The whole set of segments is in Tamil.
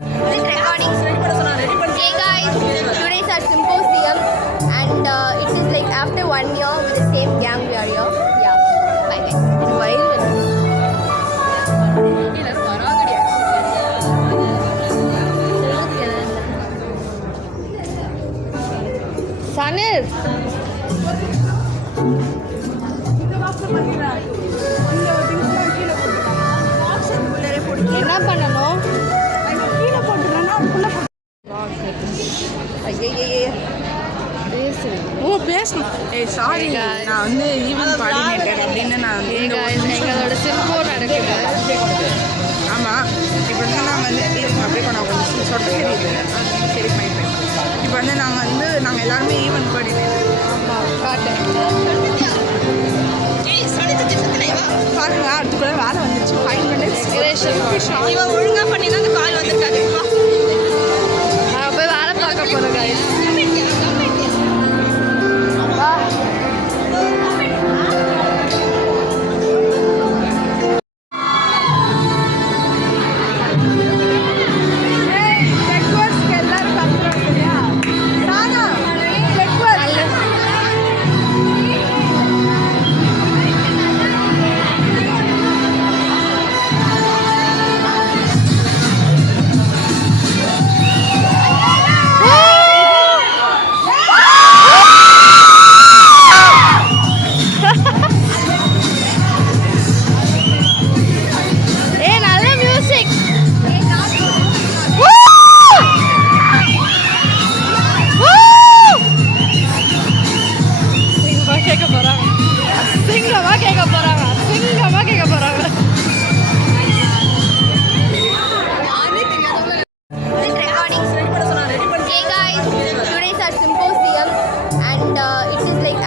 Is it recording? Hey guys, today is our symposium and it is like after 1 year with the same gang we are here. Yeah, bye guys. Sanir. என்ன பண்ணணும்? கீழே போட்டுறேன்னா அதுக்குள்ள ஓ பேசணும். சாரி, நான் வந்து ஈவென்ட் கோஆர்டினேட்டர் அப்படின்னு நான் வந்து எங்களோட சிம்போ நடக்குது. ஆமாம், இப்போ வந்து நாங்கள் வந்து அப்படியே நான் கொஞ்சம் சொட்ட தெரியுது, சரி பண்ணிட்டேன். இப்போ வந்து நாங்கள் எல்லாருமே ஈவென்ட் கோஆர்டினேட்டர். ஆமாம், காட்டேன் பாருங்க, அதுக்குள்ளே வேலை வந்துச்சு. 5 minutes இவன் ஒழுங்காக பண்ணி தான் அந்த கால் வந்துருக்காது. போய் வேலை பார்க்க போகிறோம் guys.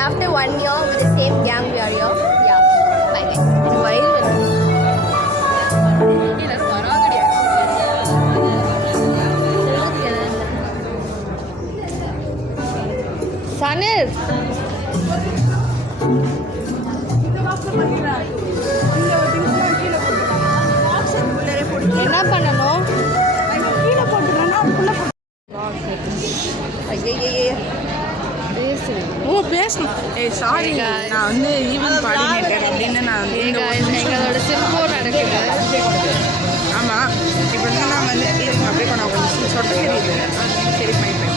After 1 year with the same gang we are here. Yeah, bye guys. Sanir. என்ன பண்ணணும்? கீழே போட்டுறேன்னா அதுக்குள்ளே ஓ பேசணும். சாரி, நான் வந்து ஈவென்ட் கோஆர்டினேட்டர் அப்படின்னு நான் வந்து எங்களோட சிம்போ நடக்குது. ஆமாம், இப்போ வந்து நாங்கள் வந்து அப்படியே நான் கொஞ்சம் சொட்ட தெரியுது, சரி பண்ணிட்டேன்.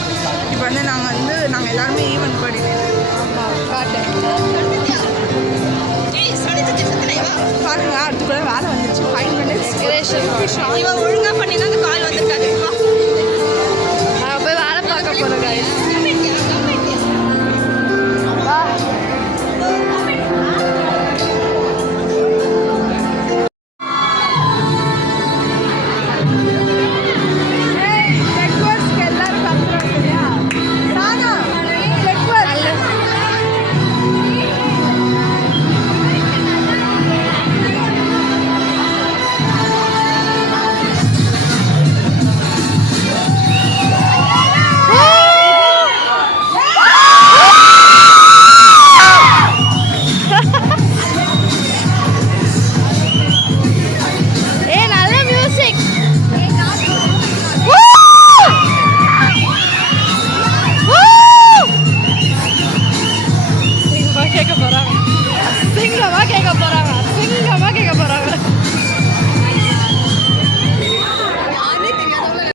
இப்போ வந்து நாங்கள் எல்லாருமே ஈவென்ட் கோஆர்டினேட்டர். ஆமாம், காட்டேன் பாருங்க, அதுக்குள்ளே வேலை வந்துச்சு. 5 minutes இவன் ஒழுங்காக